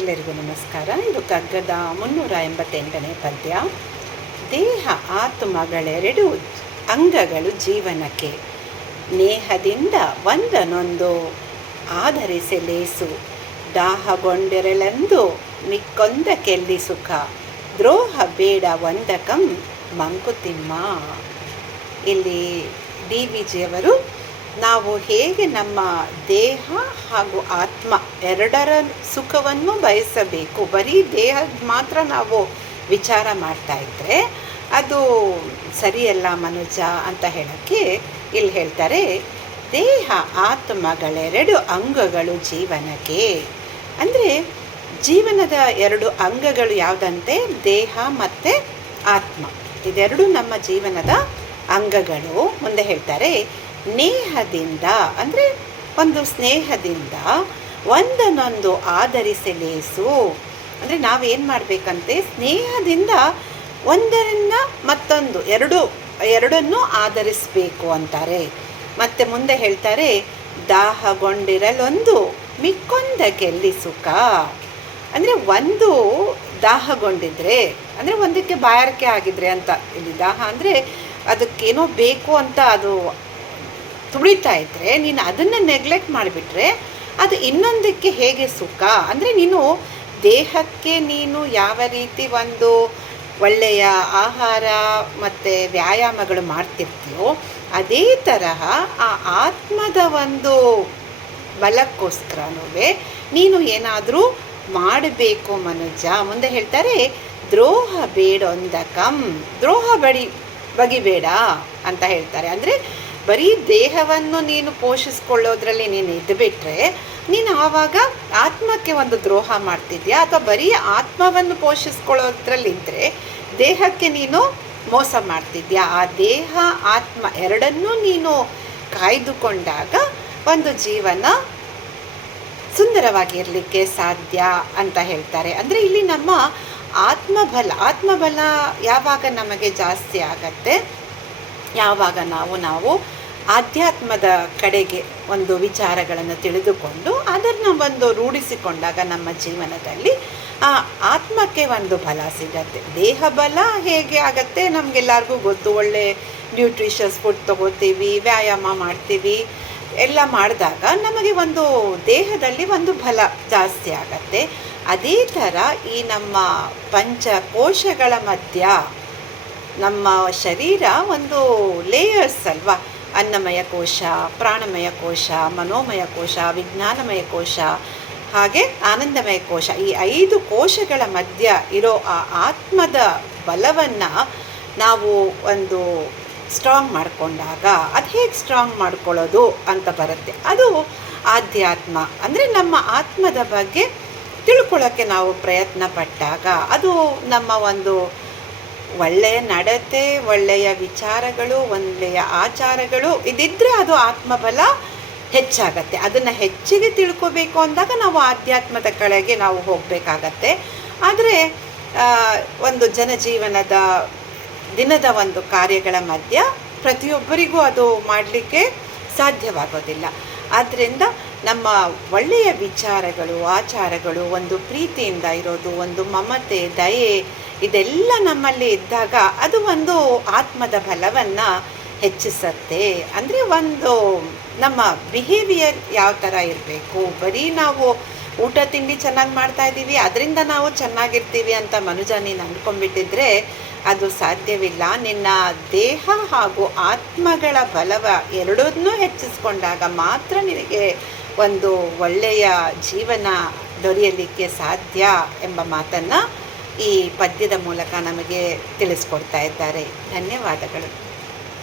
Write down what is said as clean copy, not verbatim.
ಎಲ್ಲರಿಗೂ ನಮಸ್ಕಾರ. ಇದು ಕಗ್ಗದ 388ನೇ ಪದ್ಯ. ದೇಹ ಆತ್ಮಗಳೆರಡು ಅಂಗಗಳು ಜೀವನಕ್ಕೆ, ನೇಹದಿಂದ ಒಂದನೊಂದು ಆಧರಿಸಿ ಲೇಸು, ದಾಹಗೊಂಡಿರಲೆಂದು ಮಿಕ್ಕೊಂದಕ್ಕೆಲ್ಲಿ ಸುಖ, ದ್ರೋಹ ಬೇಡ ಒಂದಕಂ ಮಂಕುತಿಮ್ಮ. ಇಲ್ಲಿ DVಜಿಯವರು ನಾವು ಹೇಗೆ ನಮ್ಮ ದೇಹ ಹಾಗೂ ಆತ್ಮ ಎರಡರ ಸುಖವನ್ನು ಬಯಸಬೇಕು, ಬರೀ ದೇಹದ ಮಾತ್ರ ನಾವು ವಿಚಾರ ಮಾಡ್ತಾ ಇದ್ದರೆ ಅದು ಸರಿಯಲ್ಲ ಮನುಜ ಅಂತ ಹೇಳೋಕ್ಕೆ ಇಲ್ಲಿ ಹೇಳ್ತಾರೆ, ದೇಹ ಆತ್ಮಗಳೆರಡು ಅಂಗಗಳು ಜೀವನಕ್ಕೆ. ಅಂದರೆ ಜೀವನದ ಎರಡು ಅಂಗಗಳು ಯಾವುದಂತೆ, ದೇಹ ಮತ್ತು ಆತ್ಮ, ಇದೆರಡು ನಮ್ಮ ಜೀವನದ ಅಂಗಗಳು. ಮುಂದೆ ಹೇಳ್ತಾರೆ, ನೇಹದಿಂದ ಅಂದರೆ ಒಂದು ಸ್ನೇಹದಿಂದ, ಒಂದನೊಂದು ಆಧರಿಸಿ ಲೇಸು ಅಂದರೆ ನಾವೇನು ಮಾಡಬೇಕಂತೆ, ಸ್ನೇಹದಿಂದ ಒಂದರಿಂದ ಮತ್ತೊಂದು ಎರಡನ್ನೂ ಆಧರಿಸಬೇಕು ಅಂತಾರೆ. ಮತ್ತು ಮುಂದೆ ಹೇಳ್ತಾರೆ, ದಾಹಗೊಂಡಿರಲೊಂದು ಮಿಕ್ಕೊಂದಕ್ಕೆಲ್ಲಿ ಸುಖ. ಅಂದರೆ ಒಂದು ದಾಹಗೊಂಡಿದ್ರೆ ಅಂದರೆ ಒಂದಕ್ಕೆ ಬಾಯಾರಿಕೆ ಆಗಿದ್ರೆ ಅಂತ. ಇಲ್ಲಿ ದಾಹ ಅಂದರೆ ಅದಕ್ಕೇನೋ ಬೇಕು ಅಂತ ಅದು ತುಳಿತಾ ಇದ್ದರೆ ನೀನು ಅದನ್ನು ನೆಗ್ಲೆಕ್ಟ್ ಮಾಡಿಬಿಟ್ರೆ ಅದು ಇನ್ನೊಂದಕ್ಕೆ ಹೇಗೆ ಸುಖ. ಅಂದರೆ ನೀನು ದೇಹಕ್ಕೆ ನೀನು ಯಾವ ರೀತಿ ಒಂದು ಒಳ್ಳೆಯ ಆಹಾರ ಮತ್ತು ವ್ಯಾಯಾಮಗಳು ಮಾಡ್ತಿರ್ತೀಯೋ ಅದೇ ತರಹ ಆ ಆತ್ಮದ ಒಂದು ಬಲಕ್ಕೋಸ್ಕರನೂ ನೀನು ಏನಾದರೂ ಮಾಡಬೇಕು ಮನುಜ. ಮುಂದೆ ಹೇಳ್ತಾರೆ, ದ್ರೋಹ ಬೇಡೊಂದಕಂ, ದ್ರೋಹ ಬಗಿಬೇಡ ಅಂತ ಹೇಳ್ತಾರೆ. ಅಂದರೆ ಬರೀ ದೇಹವನ್ನು ನೀನು ಪೋಷಿಸ್ಕೊಳ್ಳೋದ್ರಲ್ಲಿ ನೀನು ಇದ್ದುಬಿಟ್ರೆ ನೀನು ಆವಾಗ ಆತ್ಮಕ್ಕೆ ಒಂದು ದ್ರೋಹ ಮಾಡ್ತಿದ್ಯಾ, ಅಥವಾ ಬರೀ ಆತ್ಮವನ್ನು ಪೋಷಿಸ್ಕೊಳ್ಳೋದ್ರಲ್ಲಿದ್ದರೆ ದೇಹಕ್ಕೆ ನೀನು ಮೋಸ ಮಾಡ್ತಿದ್ಯಾ. ಆ ದೇಹ ಆತ್ಮ ಎರಡನ್ನೂ ನೀನು ಕಾಯ್ದುಕೊಂಡಾಗ ಒಂದು ಜೀವನ ಸುಂದರವಾಗಿರಲಿಕ್ಕೆ ಸಾಧ್ಯ ಅಂತ ಹೇಳ್ತಾರೆ. ಅಂದರೆ ಇಲ್ಲಿ ನಮ್ಮ ಆತ್ಮಬಲ ಯಾವಾಗ ನಮಗೆ ಜಾಸ್ತಿ ಆಗತ್ತೆ, ಯಾವಾಗ ನಾವು ಆಧ್ಯಾತ್ಮದ ಕಡೆಗೆ ಒಂದು ವಿಚಾರಗಳನ್ನು ತಿಳಿದುಕೊಂಡು ಅದನ್ನು ಒಂದು ರೂಢಿಸಿಕೊಂಡಾಗ ನಮ್ಮ ಜೀವನದಲ್ಲಿ ಆ ಆತ್ಮಕ್ಕೆ ಒಂದು ಬಲ ಸಿಗತ್ತೆ. ದೇಹ ಬಲ ಹೇಗೆ ಆಗತ್ತೆ ನಮಗೆಲ್ಲರಿಗೂ ಗೊತ್ತು. ಒಳ್ಳೆ ನ್ಯೂಟ್ರಿಷಸ್ ಫುಡ್ ತಗೋತೀವಿ, ವ್ಯಾಯಾಮ ಮಾಡ್ತೀವಿ, ಎಲ್ಲ ಮಾಡಿದಾಗ ನಮಗೆ ಒಂದು ದೇಹದಲ್ಲಿ ಒಂದು ಬಲ ಜಾಸ್ತಿ ಆಗತ್ತೆ. ಅದೇ ಥರ ಈ ನಮ್ಮ ಪಂಚಕೋಶಗಳ ಮಧ್ಯ ನಮ್ಮ ಶರೀರ ಒಂದು ಲೇಯರ್ಸ್ ಅಲ್ವಾ, ಅನ್ನಮಯ ಕೋಶ, ಪ್ರಾಣಮಯ ಕೋಶ, ಮನೋಮಯ ಕೋಶ, ವಿಜ್ಞಾನಮಯ ಕೋಶ, ಹಾಗೆ ಆನಂದಮಯ ಕೋಶ. ಈ 5 ಕೋಶಗಳ ಮಧ್ಯ ಇರೋ ಆ ಆತ್ಮದ ಬಲವನ್ನು ನಾವು ಒಂದು ಸ್ಟ್ರಾಂಗ್ ಮಾಡಿಕೊಂಡಾಗ ಅದು ಹೇಗೆ ಸ್ಟ್ರಾಂಗ್ ಮಾಡ್ಕೊಳ್ಳೋದು ಅಂತ ಬರುತ್ತೆ. ಅದು ಆಧ್ಯಾತ್ಮ. ಅಂದರೆ ನಮ್ಮ ಆತ್ಮದ ಬಗ್ಗೆ ತಿಳ್ಕೊಳ್ಳೋಕ್ಕೆ ನಾವು ಪ್ರಯತ್ನ ಪಟ್ಟಾಗ ಅದು ನಮ್ಮ ಒಂದು ಒಳ್ಳೆಯ ನಡತೆ, ಒಳ್ಳೆಯ ವಿಚಾರಗಳು, ಒಳ್ಳೆಯ ಆಚಾರಗಳು ಇದಿದ್ದರೆ ಅದು ಆತ್ಮಬಲ ಹೆಚ್ಚಾಗತ್ತೆ. ಅದನ್ನು ಹೆಚ್ಚಿಗೆ ತಿಳ್ಕೋಬೇಕು ಅಂದಾಗ ನಾವು ಆಧ್ಯಾತ್ಮದ ಕಡೆಗೆ ನಾವು ಹೋಗಬೇಕಾಗತ್ತೆ. ಆದರೆ ಒಂದು ಜನಜೀವನದ ದಿನದ ಒಂದು ಕಾರ್ಯಗಳ ಮಧ್ಯ ಪ್ರತಿಯೊಬ್ಬರಿಗೂ ಅದು ಮಾಡಲಿಕ್ಕೆ ಸಾಧ್ಯವಾಗೋದಿಲ್ಲ. ಆದ್ದರಿಂದ ನಮ್ಮ ಒಳ್ಳೆಯ ವಿಚಾರಗಳು, ಆಚಾರಗಳು, ಒಂದು ಪ್ರೀತಿಯಿಂದ ಇರೋದು, ಒಂದು ಮಮತೆ, ದಯೆ, ಇದೆಲ್ಲ ನಮ್ಮಲ್ಲಿ ಇದ್ದಾಗ ಅದು ಒಂದು ಆತ್ಮದ ಬಲವನ್ನು ಹೆಚ್ಚಿಸುತ್ತೆ. ಅಂದರೆ ಒಂದು ನಮ್ಮ ಬಿಹೇವಿಯರ್ ಯಾವ ಥರ ಇರಬೇಕು, ಬರೀ ನಾವು ಊಟ ತಿಂಡಿ ಚೆನ್ನಾಗಿ ಮಾಡ್ತಾಯಿದ್ದೀವಿ ಅದರಿಂದ ನಾವು ಚೆನ್ನಾಗಿರ್ತೀವಿ ಅಂತ ಮನುಜ ನೀನು ಅಂದ್ಕೊಂಡ್ಬಿಟ್ಟಿದ್ರೆ ಅದು ಸಾಧ್ಯವಿಲ್ಲ. ನಿನ್ನ ದೇಹ ಹಾಗೂ ಆತ್ಮಗಳ ಬಲವ ಎರಡನ್ನೂ ಹೆಚ್ಚಿಸ್ಕೊಂಡಾಗ ಮಾತ್ರ ನಿನಗೆ ಒಂದು ಒಳ್ಳೆಯ ಜೀವನ ದೊರೆಯಲಿಕ್ಕೆ ಸಾಧ್ಯ ಎಂಬ ಮಾತನ್ನು ಈ ಪದ್ಯದ ಮೂಲಕ ನಮಗೆ ತಿಳಿಸ್ಕೊಡ್ತಾ ಇದ್ದಾರೆ. ಧನ್ಯವಾದಗಳು.